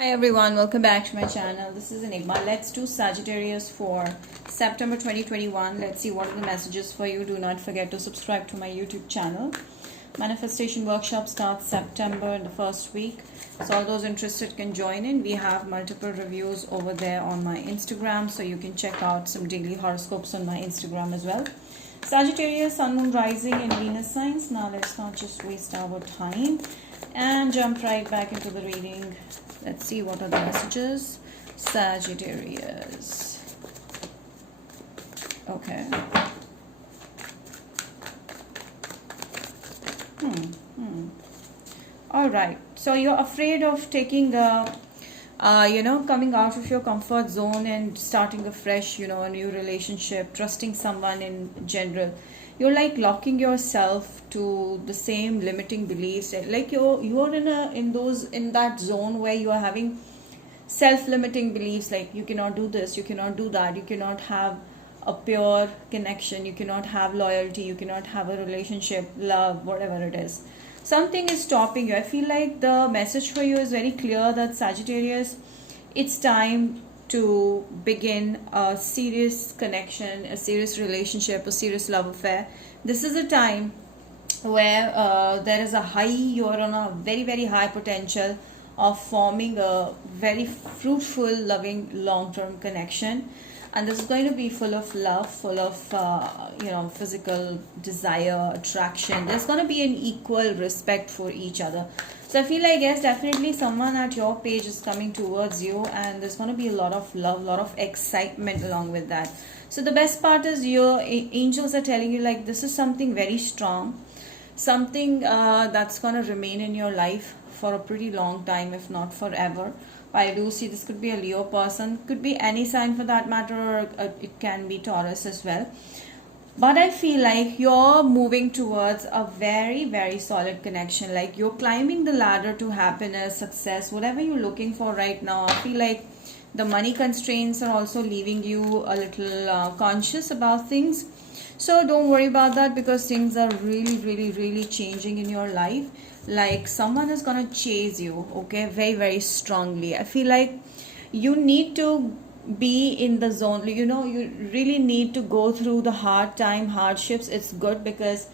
Hi everyone, welcome back to my channel. This is Enigma. Let's do Sagittarius for September 2021. Let's see what are the messages for you. Do not forget to subscribe to my YouTube channel. Manifestation workshop starts September in the first week. So all those interested can join in. We have multiple reviews over there on my Instagram. So you can check out some daily horoscopes on my Instagram as well. Sagittarius, Sun, Moon, Rising and Venus signs. Now let's not just waste our time and jump right back into the reading. Let's see what are the messages. Sagittarius. Okay. All right. So you're afraid of taking coming out of your comfort zone and starting a fresh, a new relationship, trusting someone in general. You're like locking yourself to the same limiting beliefs. Like you're in that zone where you are having self-limiting beliefs, like you cannot do this, you cannot do that, you cannot have a pure connection, you cannot have loyalty, you cannot have a relationship, love, whatever it is. Something is stopping you. I feel like the message for you is very clear that Sagittarius, it's time to begin a serious connection, a serious relationship, a serious love affair. This is a time where there is you're on a very, very high potential of forming a very fruitful, loving, long-term connection. And this is going to be full of love, full of physical desire, attraction. There's going to be an equal respect for each other. So I feel like, yes, definitely someone at your page is coming towards you, and there's going to be a lot of love, a lot of excitement along with that. So the best part is your angels are telling you, like, this is something very strong, something that's going to remain in your life for a pretty long time, if not forever. I do see this could be a Leo person, could be any sign for that matter, or it can be Taurus as well. But I feel like you're moving towards a very, very solid connection. Like you're climbing the ladder to happiness, success, whatever you're looking for right now. I feel like the money constraints are also leaving you a little conscious about things. So don't worry about that, because things are really, really, really changing in your life. Like someone is going to chase you, okay, very, very strongly. I feel like you need to be in the zone, you really need to go through the hardships. It's good because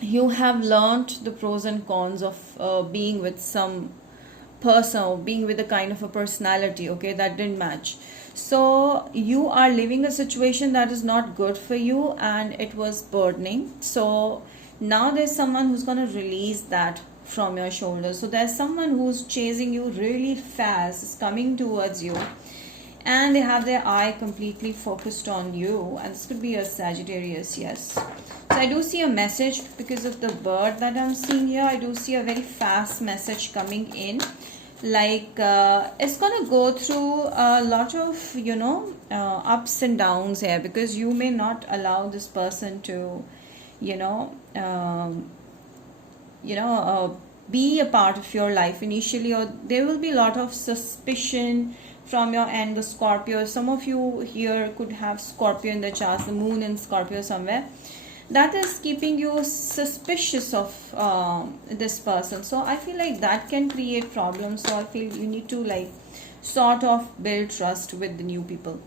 you have learned the pros and cons of being with some person, or being with a kind of a personality, okay, that didn't match. So you are living a situation that is not good for you, and it was burdening. So now there's someone who's going to release that from your shoulders. So there's someone who's chasing you really fast, is coming towards you, and they have their eye completely focused on you. And this could be a Sagittarius, yes. So I do see a message because of the bird that I'm seeing here. I do see a very fast message coming in. Like it's gonna go through a lot of ups and downs here, because you may not allow this person to be a part of your life initially, or there will be a lot of suspicion from your end. The Scorpio, some of you here could have Scorpio in the chart, the moon in Scorpio somewhere, that is keeping you suspicious of this person. So I feel like that can create problems. So I feel you need to like sort of build trust with the new people.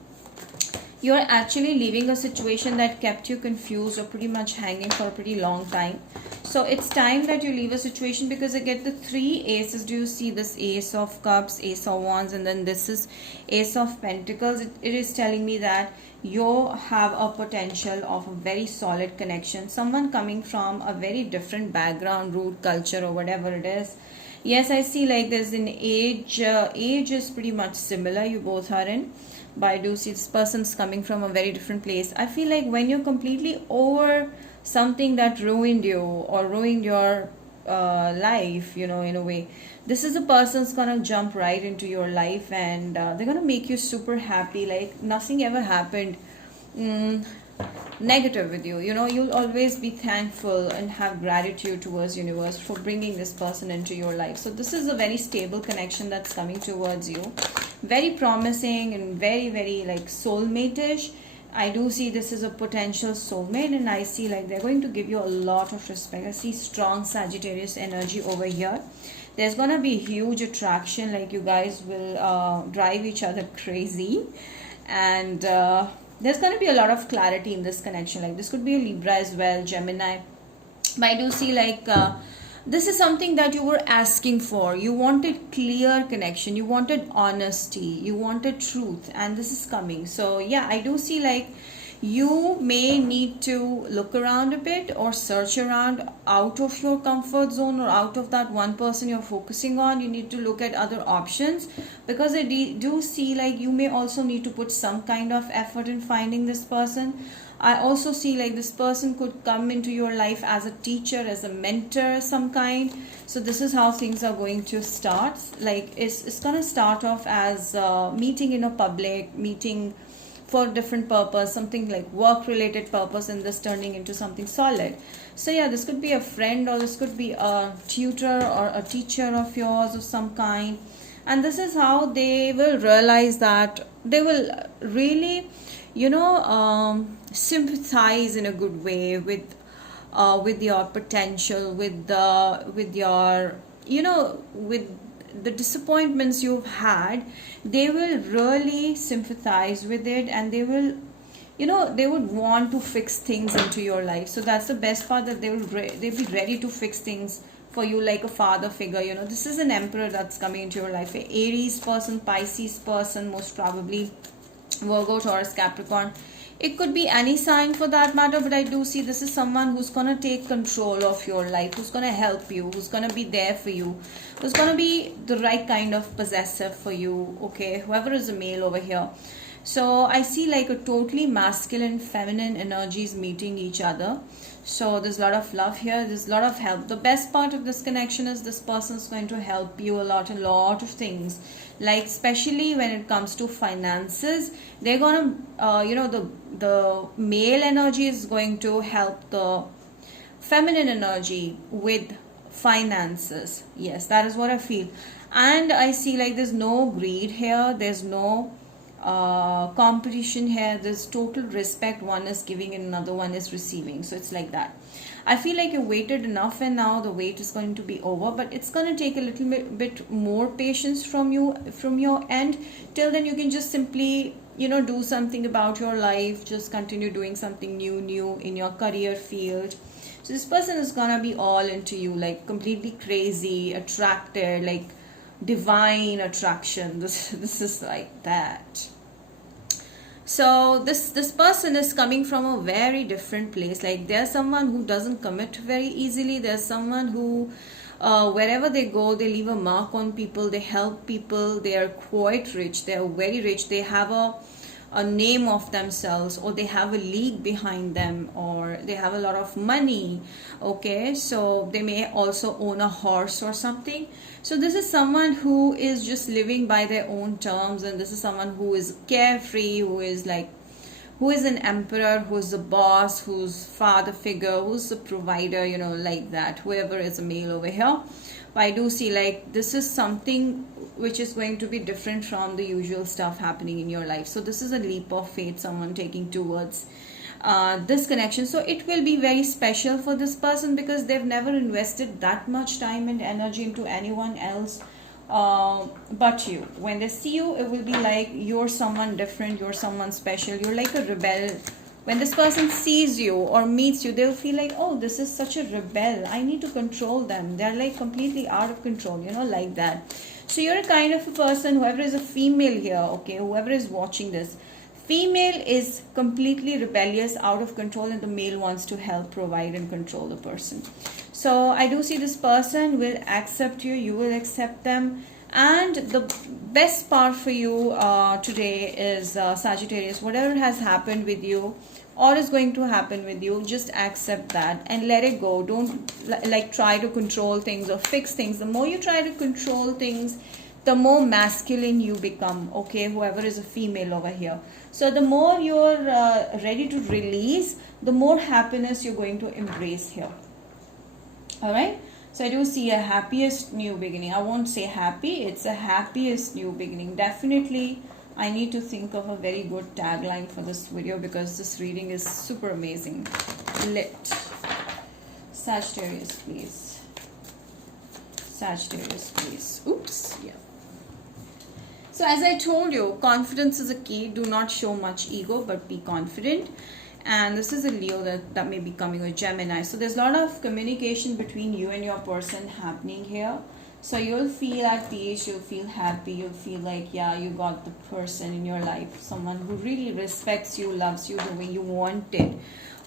You're actually leaving a situation that kept you confused or pretty much hanging for a pretty long time. So it's time that you leave a situation, because I get the 3 aces. Do you see this Ace of Cups, Ace of Wands, and then this is Ace of Pentacles? It is telling me that you have a potential of a very solid connection. Someone coming from a very different background, root, culture, or whatever it is. Yes, I see like there's an age. Age is pretty much similar, you both are in. But I do see this person's coming from a very different place. I feel like when you're completely over something that ruined you or ruined your life, in a way, this is a person's gonna jump right into your life, and they're gonna make you super happy, like nothing ever happened negative with you. You'll always be thankful and have gratitude towards universe for bringing this person into your life. So this is a very stable connection that's coming towards you, very promising and very, very like soulmate-ish. I do see this is a potential soulmate, and I see like they're going to give you a lot of respect. I see strong Sagittarius energy over here. There's gonna be huge attraction, like you guys will drive each other crazy. And there's gonna be a lot of clarity in this connection. Like this could be a Libra as well, Gemini. But I do see like this is something that you were asking for. You wanted clear connection, you wanted honesty, you wanted truth, and this is coming. So yeah, I do see like you may need to look around a bit or search around out of your comfort zone or out of that one person you're focusing on. You need to look at other options, because I do see like you may also need to put some kind of effort in finding this person. I also see like this person could come into your life as a teacher, as a mentor, some kind. So this is how things are going to start. Like it's going to start off as meeting in a public meeting for a different purpose, something like work related purpose, and this turning into something solid. So yeah, this could be a friend, or this could be a tutor or a teacher of yours of some kind. And this is how they will realize that they will really, sympathize in a good way with your potential, with your, with the disappointments you've had. They will really sympathize with it, and they will, they would want to fix things into your life. So that's the best part, that they'll be ready to fix things for you, like a father figure. This is an emperor that's coming into your life, a Aries person, Pisces person, most probably Virgo, Taurus, Capricorn. It could be any sign for that matter, but I do see this is someone who's going to take control of your life, who's going to help you, who's going to be there for you, who's going to be the right kind of possessive for you, okay, whoever is a male over here. So I see like a totally masculine, feminine energies meeting each other. So there's a lot of love here, there's a lot of help. The best part of this connection is this person is going to help you a lot of things, like especially when it comes to finances. They're gonna the male energy is going to help the feminine energy with finances. Yes, that is what I feel. And I see like there's no greed here, there's no competition here. There's total respect. One is giving and another one is receiving. So it's like that. I feel like you waited enough, and now the wait is going to be over, but it's going to take a little bit more patience from your end. Till then, you can just simply do something about your life, just continue doing something new in your career field. So this person is gonna be all into you, like completely crazy, attracted, like divine attraction. This is like that. So this person is coming from a very different place. Like there's someone who doesn't commit very easily. There's someone who wherever they go, they leave a mark on people, they help people, they are quite rich, they are very rich, they have a name of themselves, or they have a league behind them, or they have a lot of money. Okay, so they may also own a horse or something. So this is someone who is just living by their own terms, and this is someone who is carefree, who is an emperor, who's the boss, who's father figure, who's the provider, like that, whoever is a male over here. But I do see like this is something which is going to be different from the usual stuff happening in your life. So this is a leap of faith someone taking towards this connection. So it will be very special for this person, because they've never invested that much time and energy into anyone else but you. When they see you, it will be like you're someone different, you're someone special, you're like a rebel. When this person sees you or meets you, they'll feel like, oh, this is such a rebel, I need to control them, they're like completely out of control, like that. So you're a kind of a person, whoever is a female here, okay, whoever is watching this, female is completely rebellious, out of control, and the male wants to help, provide, and control the person. So I do see this person will accept you, you will accept them. And the best part for you today is Sagittarius, whatever has happened with you or is going to happen with you, just accept that and let it go. Don't like try to control things or fix things. The more you try to control things, the more masculine you become, okay, whoever is a female over here. So the more you're ready to release, the more happiness you're going to embrace here. All right. So I do see a happiest new beginning. I won't say happy, it's a happiest new beginning. Definitely, I need to think of a very good tagline for this video, because this reading is super amazing. Lit. Sagittarius, please. Sagittarius, please. Oops. Yeah. So as I told you, confidence is a key. Do not show much ego, but be confident. And this is a Leo that may be coming, with Gemini. So there's a lot of communication between you and your person happening here. So you'll feel at peace, you'll feel happy, you'll feel like, yeah, you got the person in your life, someone who really respects you, loves you the way you want it.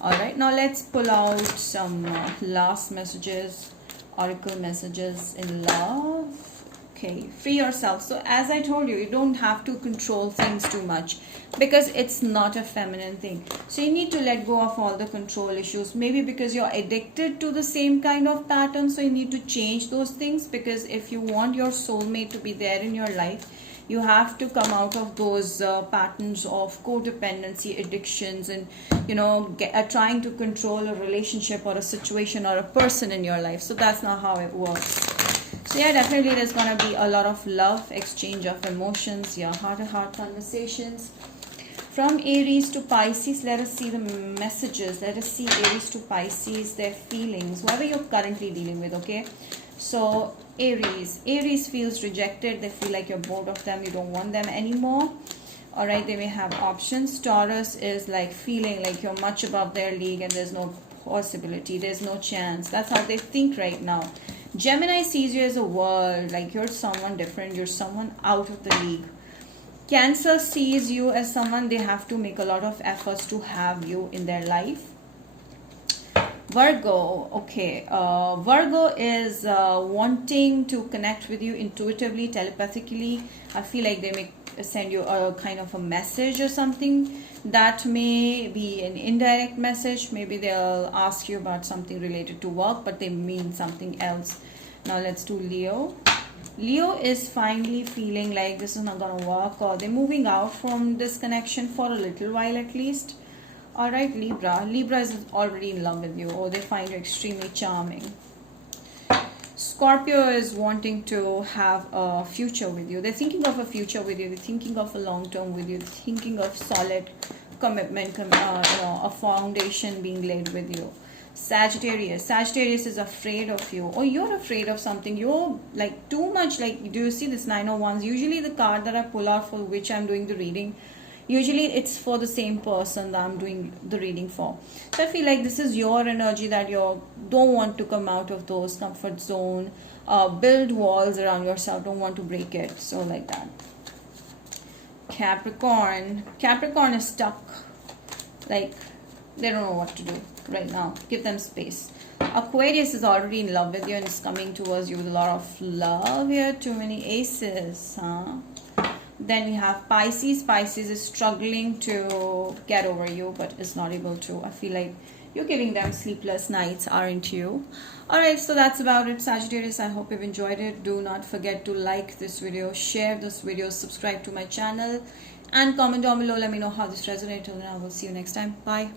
Alright, now let's pull out some last messages, oracle messages in love. Okay, free yourself. So as I told you, you don't have to control things too much because it's not a feminine thing. So you need to let go of all the control issues. Maybe because you're addicted to the same kind of pattern, so you need to change those things, because if you want your soulmate to be there in your life, you have to come out of those patterns of codependency, addictions, and trying to control a relationship or a situation or a person in your life. So that's not how it works. So yeah, definitely there's going to be a lot of love, exchange of emotions, yeah, heart-to-heart conversations. From Aries to Pisces, let us see the messages. Let us see Aries to Pisces, their feelings, whoever you're currently dealing with, okay? So Aries feels rejected. They feel like you're bored of them. You don't want them anymore. All right, they may have options. Taurus is like feeling like you're much above their league and there's no possibility. There's no chance. That's how they think right now. Gemini sees you as a world, like you're someone different, you're someone out of the league. Cancer sees you as someone they have to make a lot of efforts to have you in their life. Virgo, okay, Virgo is wanting to connect with you intuitively, telepathically. I feel like they may send you a kind of a message or something. That may be an indirect message. Maybe they'll ask you about something related to work, but they mean something else. Now let's do Leo. Leo is finally feeling like this is not gonna work, or they're moving out from this connection for a little while at least. Alright, Libra is already in love with you, or they find you extremely charming. Scorpio is wanting to have a future with you. They're thinking of a future with you. They're thinking of a long term with you. They're thinking of solid commitment, a foundation being laid with you. Sagittarius is afraid of you, or you're afraid of something. You're like too much, like, do you see this 9 of Wands? Usually the card that I pull out for which I'm doing the reading, usually it's for the same person that I'm doing the reading for. So I feel like this is your energy that you don't want to come out of those comfort zone, build walls around yourself, don't want to break it. So like that. Capricorn is stuck, like they don't know what to do right now. Give them space. Aquarius is already in love with you and is coming towards you with a lot of love here. Too many aces, huh? Then we have Pisces. Pisces is struggling to get over you, but is not able to. I feel like you're giving them sleepless nights, aren't you? Alright, so that's about it, Sagittarius. I hope you've enjoyed it. Do not forget to like this video, share this video, subscribe to my channel, and comment down below. Let me know how this resonated, and I will see you next time. Bye.